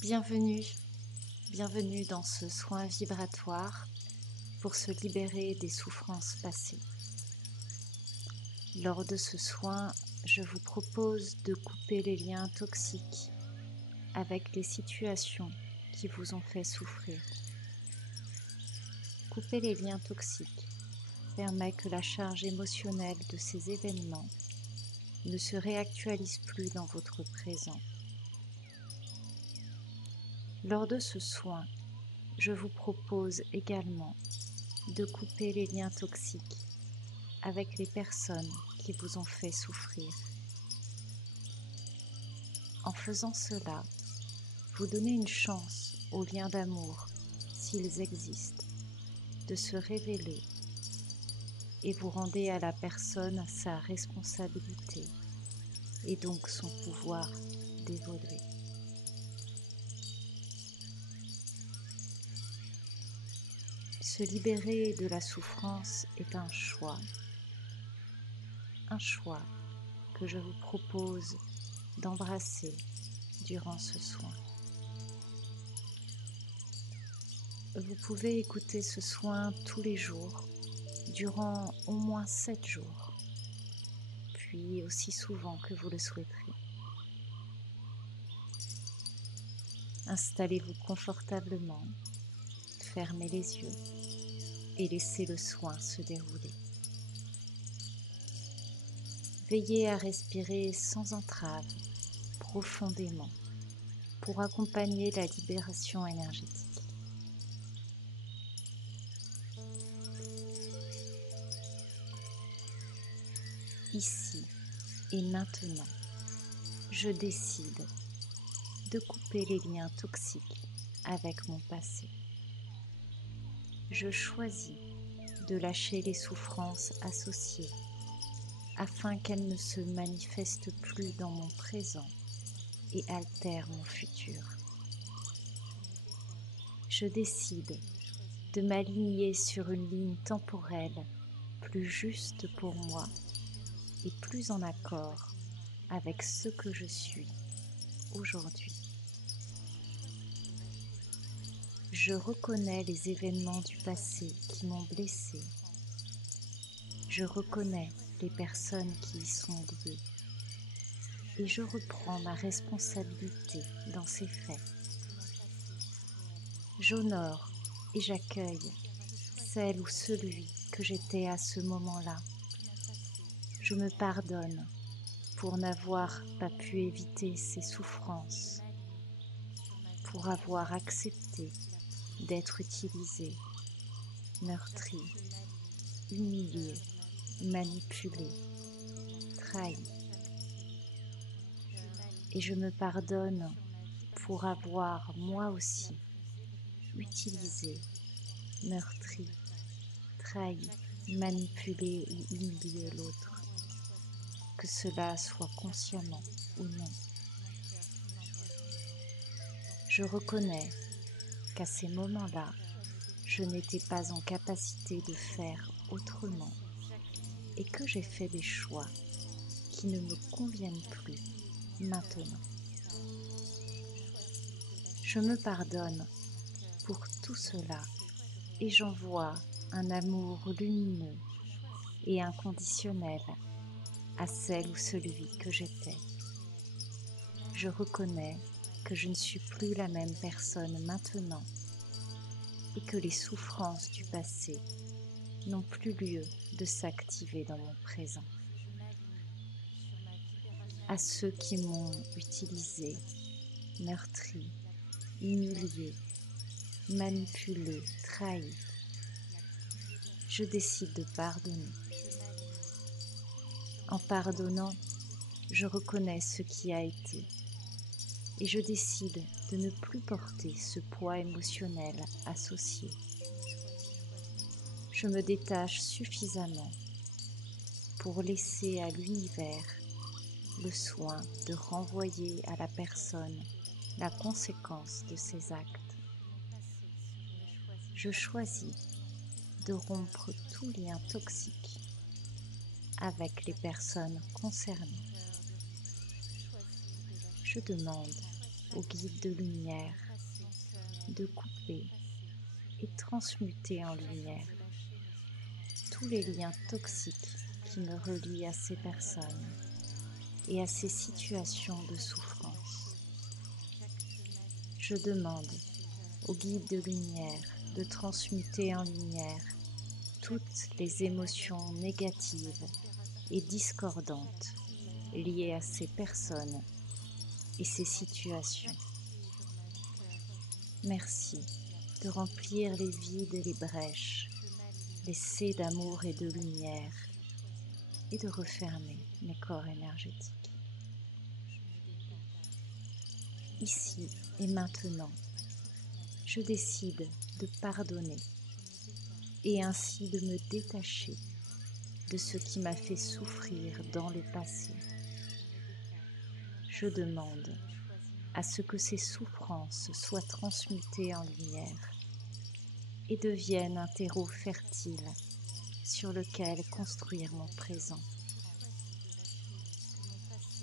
Bienvenue, bienvenue dans ce soin vibratoire pour se libérer des souffrances passées. Lors de ce soin, je vous propose de couper les liens toxiques avec les situations qui vous ont fait souffrir. Couper les liens toxiques permet que la charge émotionnelle de ces événements ne se réactualise plus dans votre présent. Lors de ce soin, je vous propose également de couper les liens toxiques avec les personnes qui vous ont fait souffrir. En faisant cela, vous donnez une chance aux liens d'amour, s'ils existent, de se révéler et vous rendez à la personne sa responsabilité et donc son pouvoir d'évoluer. Se libérer de la souffrance est un choix que je vous propose d'embrasser durant ce soin. Vous pouvez écouter ce soin tous les jours, durant au moins 7 jours, puis aussi souvent que vous le souhaiterez. Installez-vous confortablement, fermez les yeux et laissez le soin se dérouler. Veillez à respirer sans entrave, profondément, pour accompagner la libération énergétique. Ici et maintenant, je décide de couper les liens toxiques avec mon passé. Je choisis de lâcher les souffrances associées afin qu'elles ne se manifestent plus dans mon présent et altèrent mon futur. Je décide de m'aligner sur une ligne temporelle plus juste pour moi et plus en accord avec ce que je suis aujourd'hui. Je reconnais les événements du passé qui m'ont blessée. Je reconnais les personnes qui y sont liées et je reprends ma responsabilité dans ces faits. J'honore et j'accueille celle ou celui que j'étais à ce moment-là. Je me pardonne pour n'avoir pas pu éviter ces souffrances, pour avoir accepté d'être utilisée, meurtrie, humiliée, manipulée, trahie. Et je me pardonne pour avoir moi aussi utilisé, meurtri, trahi, manipulé ou humilié l'autre, que cela soit consciemment ou non. Je reconnais qu'à ces moments-là, je n'étais pas en capacité de faire autrement et que j'ai fait des choix qui ne me conviennent plus maintenant. Je me pardonne pour tout cela et j'envoie un amour lumineux et inconditionnel à celle ou celui que j'étais. Je reconnais que je ne suis plus la même personne maintenant et que les souffrances du passé n'ont plus lieu de s'activer dans mon présent. À ceux qui m'ont utilisé, meurtri, humilié, manipulé, trahi, je décide de pardonner. En pardonnant, je reconnais ce qui a été et je décide de ne plus porter ce poids émotionnel associé. Je me détache suffisamment pour laisser à l'univers le soin de renvoyer à la personne la conséquence de ses actes. Je choisis de rompre tout lien toxique avec les personnes concernées. Je demande au guide de lumière de couper et transmuter en lumière tous les liens toxiques qui me relient à ces personnes et à ces situations de souffrance. Je demande au guide de lumière de transmuter en lumière toutes les émotions négatives et discordantes liées à ces personnes et ces situations. Merci de remplir les vides et les brèches, laissés d'amour et de lumière, et de refermer mes corps énergétiques. Ici et maintenant, je décide de pardonner et ainsi de me détacher de ce qui m'a fait souffrir dans le passé. Je demande à ce que ces souffrances soient transmutées en lumière et deviennent un terreau fertile sur lequel construire mon présent.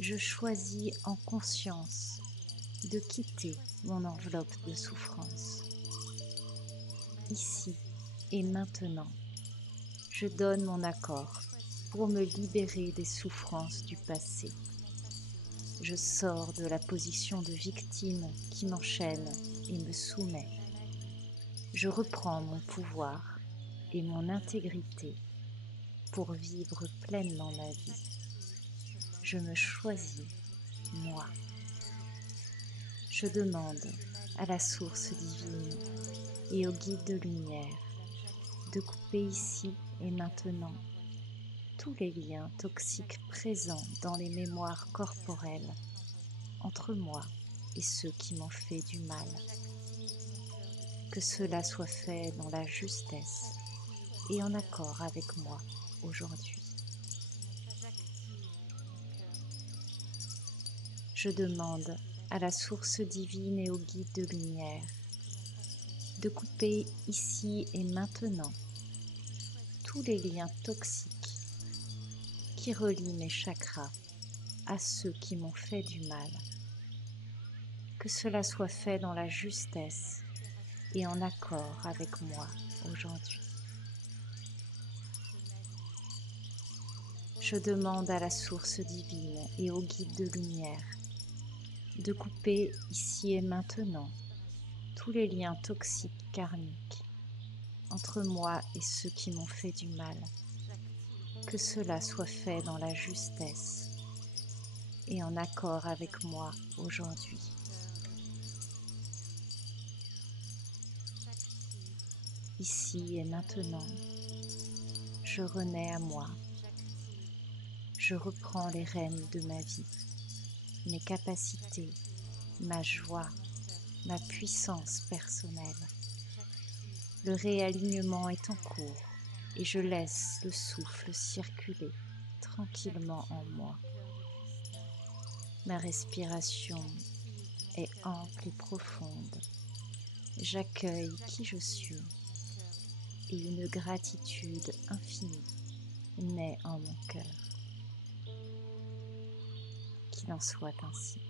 Je choisis en conscience de quitter mon enveloppe de souffrance. Ici et maintenant, je donne mon accord pour me libérer des souffrances du passé. Je sors de la position de victime qui m'enchaîne et me soumet. Je reprends mon pouvoir et mon intégrité pour vivre pleinement ma vie. Je me choisis, moi. Je demande à la source divine et au guide de lumière de couper ici et maintenant tous les liens toxiques présents dans les mémoires corporelles entre moi et ceux qui m'ont fait du mal. Que cela soit fait dans la justesse et en accord avec moi aujourd'hui. Je demande à la source divine et au guide de lumière de couper ici et maintenant tous les liens toxiques qui relient mes chakras à ceux qui m'ont fait du mal. Que cela soit fait dans la justesse et en accord avec moi aujourd'hui. Je demande à la source divine et au guide de lumière de couper ici et maintenant tous les liens toxiques karmiques entre moi et ceux qui m'ont fait du mal. Que cela soit fait dans la justesse et en accord avec moi aujourd'hui. Ici et maintenant, je renais à moi. Je reprends les rênes de ma vie, mes capacités, ma joie, ma puissance personnelle. Le réalignement est en cours et je laisse le souffle circuler tranquillement en moi. Ma respiration est ample et profonde. J'accueille qui je suis et une gratitude infinie naît en mon cœur. Qu'il en soit ainsi.